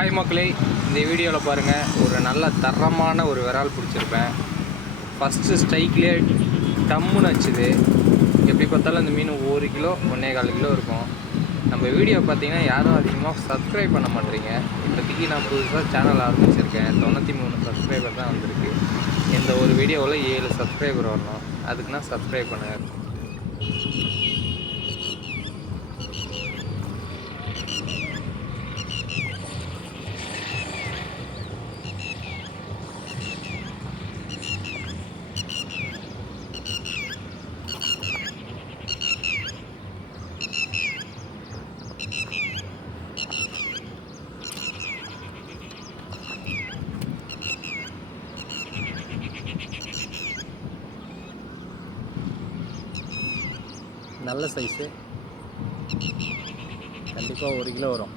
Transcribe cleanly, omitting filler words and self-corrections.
Hi மக்களே, இந்த வீடியோவில் பாருங்கள், ஒரு நல்ல தரமான ஒரு விரால் பிடிச்சிருப்பேன். ஃபஸ்ட்டு ஸ்ட்ரைக்லேயே டம்முன்னு வச்சுது. எப்படி பார்த்தாலும் இந்த மீன் 1 கிலோ 1.25 கிலோ இருக்கும். நம்ம வீடியோ பார்த்தீங்கன்னா யாரும் அதிகமாக சப்ஸ்கிரைப் பண்ண மாட்டேறீங்க. இப்போதைக்கு நான் புதுசாக சேனல் ஆரம்பிச்சிருக்கேன். 93 சப்ஸ்கிரைபர் தான் வந்திருக்கு. இந்த ஒரு வீடியோவில் 7 சப்ஸ்கிரைபர் வரணும். அதுக்குன்னா சப்ஸ்கிரைப் பண்ணுங்கள். நல்ல சைஸு, கண்டிப்பாக 1 கிலோ வரும்.